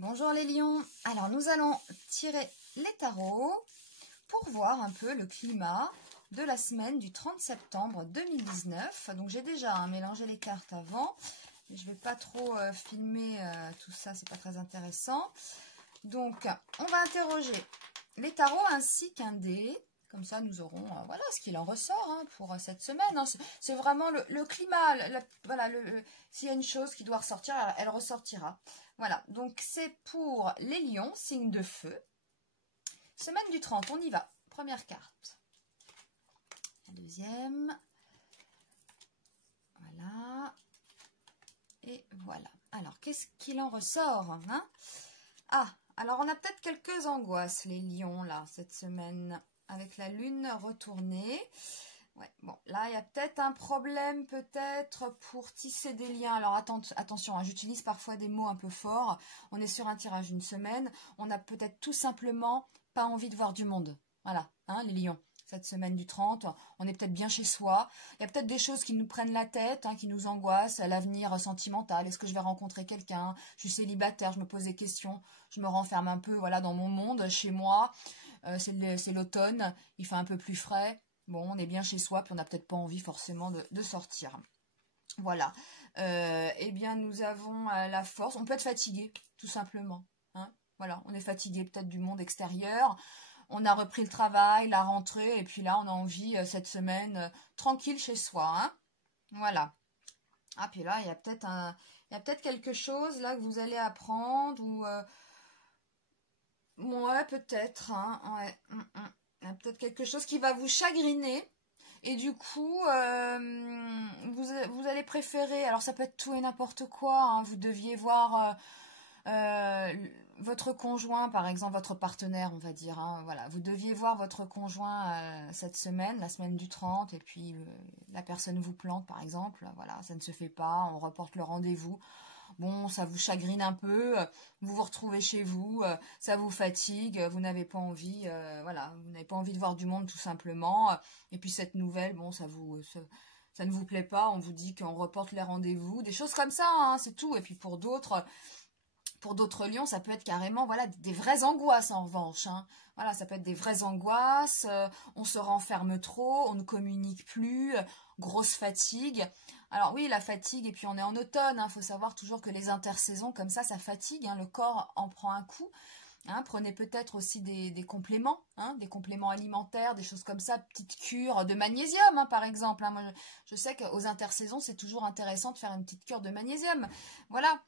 Bonjour les lions, alors nous allons tirer les tarots pour voir un peu le climat de la semaine du 30 septembre 2019. Donc j'ai déjà mélangé les cartes avant, mais je ne vais pas trop filmer tout ça, c'est pas très intéressant. Donc on va interroger les tarots ainsi qu'un dé. Comme ça, nous aurons voilà ce qu'il en ressort pour cette semaine. C'est vraiment le climat. Voilà, s'il y a une chose qui doit ressortir, elle ressortira. Voilà, donc c'est pour les lions, signe de feu. Semaine du 30, on y va. Première carte. La deuxième. Voilà. Et voilà. Alors, qu'est-ce qu'il en ressort Ah, alors on a peut-être quelques angoisses, les lions, là, cette semaine. Avec la lune retournée. Ouais, bon, là, il y a peut-être un problème, peut-être, pour tisser des liens. Alors, attention, j'utilise parfois des mots un peu forts. On est sur un tirage d'une semaine. On n'a peut-être tout simplement pas envie de voir du monde. Voilà, les lions. Cette semaine du 30, on est peut-être bien chez soi. Il y a peut-être des choses qui nous prennent la tête, qui nous angoissent. L'avenir sentimental, est-ce que je vais rencontrer quelqu'un? Je suis célibataire, je me pose des questions. Je me renferme un peu voilà, dans mon monde, chez moi. C'est l'automne, il fait un peu plus frais. Bon, on est bien chez soi, puis on n'a peut-être pas envie forcément de sortir. Voilà. Eh bien, nous avons la force. On peut être fatigué, tout simplement. Voilà, on est fatigué peut-être du monde extérieur. On a repris le travail, la rentrée, et puis là, on a envie, cette semaine, tranquille chez soi. Voilà. Ah, puis là, il y a peut-être quelque chose là que vous allez apprendre, ou... ouais, peut-être. Ouais. Il y a peut-être quelque chose qui va vous chagriner. Et du coup, vous allez préférer... Alors, ça peut être tout et n'importe quoi. Vous deviez voir votre conjoint, par exemple, votre partenaire, on va dire. Voilà, vous deviez voir votre conjoint cette semaine, la semaine du 30. Et puis, la personne vous plante, par exemple. Voilà, ça ne se fait pas. On reporte le rendez-vous. Bon, ça vous chagrine un peu, vous vous retrouvez chez vous, ça vous fatigue, vous n'avez pas envie, voilà, vous n'avez pas envie de voir du monde tout simplement. Et puis cette nouvelle, bon, ça ne vous plaît pas, on vous dit qu'on reporte les rendez-vous, des choses comme ça, c'est tout. Et puis pour d'autres lions, ça peut être carrément voilà, des vraies angoisses en revanche. Voilà, ça peut être des vraies angoisses, on se renferme trop, on ne communique plus, grosse fatigue. Alors oui, la fatigue, et puis on est en automne, faut savoir toujours que les intersaisons comme ça fatigue, le corps en prend un coup. Prenez peut-être aussi des compléments, des compléments alimentaires, des choses comme ça, petites cures de magnésium par exemple. Moi, je sais qu'aux intersaisons, c'est toujours intéressant de faire une petite cure de magnésium. Voilà.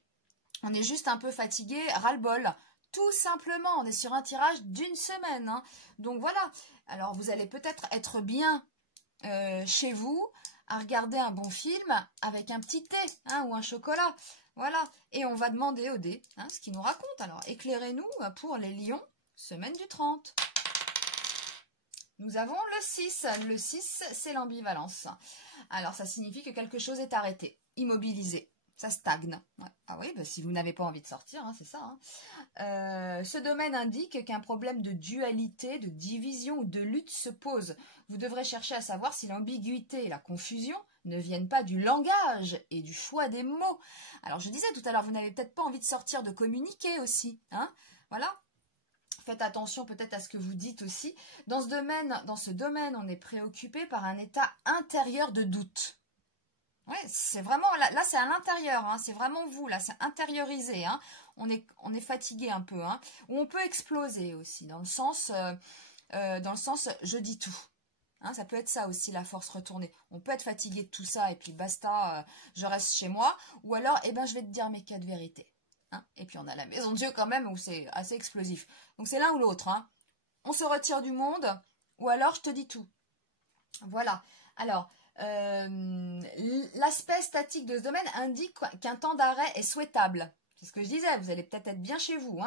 On est juste un peu fatigué, ras-le-bol. Tout simplement, on est sur un tirage d'une semaine. Donc voilà, alors vous allez peut-être être bien chez vous, à regarder un bon film avec un petit thé ou un chocolat. Voilà, et on va demander au dé ce qu'il nous raconte. Alors éclairez-nous pour les lions, semaine du 30. Nous avons le 6. Le 6, c'est l'ambivalence. Alors ça signifie que quelque chose est arrêté, immobilisé. Ça stagne. Ouais. Ah oui, si vous n'avez pas envie de sortir, c'est ça. Ce domaine indique qu'un problème de dualité, de division ou de lutte se pose. Vous devrez chercher à savoir si l'ambiguïté et la confusion ne viennent pas du langage et du choix des mots. Alors je disais tout à l'heure, vous n'avez peut-être pas envie de sortir, de communiquer aussi. Voilà. Faites attention peut-être à ce que vous dites aussi. Dans ce domaine, on est préoccupé par un état intérieur de doute. Ouais, c'est vraiment, là c'est à l'intérieur, c'est vraiment vous, là c'est intériorisé, on est fatigué un peu, ou on peut exploser aussi, dans le sens je dis tout, ça peut être ça aussi la force retournée, on peut être fatigué de tout ça et puis basta, je reste chez moi, ou alors je vais te dire mes 4 vérités, et puis on a la maison de Dieu quand même où c'est assez explosif, donc c'est l'un ou l'autre, on se retire du monde, ou alors je te dis tout, voilà, alors... l'aspect statique de ce domaine indique qu'un temps d'arrêt est souhaitable. C'est ce que je disais, vous allez peut-être être bien chez vous.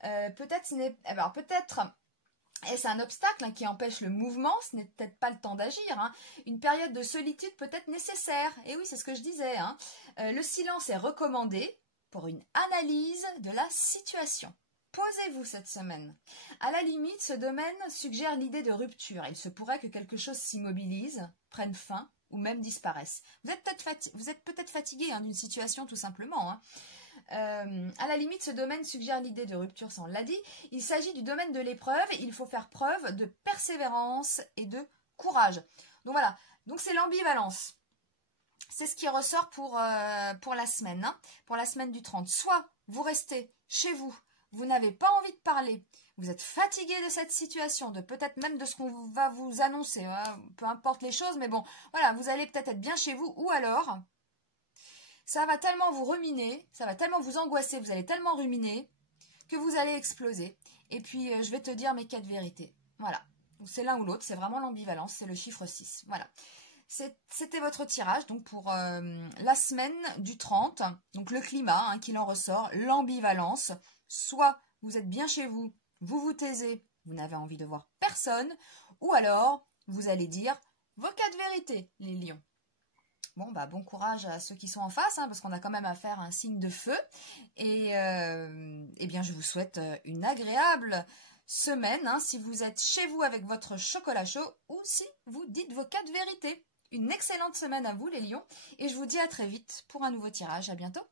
Peut-être est-ce un obstacle qui empêche le mouvement, ce n'est peut-être pas le temps d'agir. Une période de solitude peut être nécessaire. Et oui, c'est ce que je disais. Le silence est recommandé pour une analyse de la situation. Posez-vous cette semaine. À la limite, ce domaine suggère l'idée de rupture. Il se pourrait que quelque chose s'immobilise, prenne fin ou même disparaisse. Vous êtes peut-être fatigué d'une situation tout simplement. À la limite, ce domaine suggère l'idée de rupture, ça on l'a dit. Il s'agit du domaine de l'épreuve. Il faut faire preuve de persévérance et de courage. Donc voilà, donc c'est l'ambivalence. C'est ce qui ressort pour la semaine, hein, pour la semaine du 30. Soit vous restez chez vous, vous n'avez pas envie de parler, vous êtes fatigué de cette situation, de peut-être même de ce qu'on va vous annoncer, hein, peu importe les choses, mais bon, voilà, vous allez peut-être être bien chez vous, ou alors, ça va tellement vous ruminer, ça va tellement vous angoisser, vous allez tellement ruminer, que vous allez exploser. Et puis, je vais te dire mes 4 vérités. Voilà, c'est l'un ou l'autre, c'est vraiment l'ambivalence, c'est le chiffre 6, voilà. C'était votre tirage donc pour la semaine du 30, donc le climat hein, qu'il en ressort, l'ambivalence, soit vous êtes bien chez vous, vous vous taisez, vous n'avez envie de voir personne, ou alors vous allez dire vos 4 vérités, les lions. Bon, bah bon courage à ceux qui sont en face, hein, parce qu'on a quand même à faire un signe de feu, et eh bien je vous souhaite une agréable semaine, hein, si vous êtes chez vous avec votre chocolat chaud, ou si vous dites vos 4 vérités. Une excellente semaine à vous les lions et je vous dis à très vite pour un nouveau tirage. À bientôt.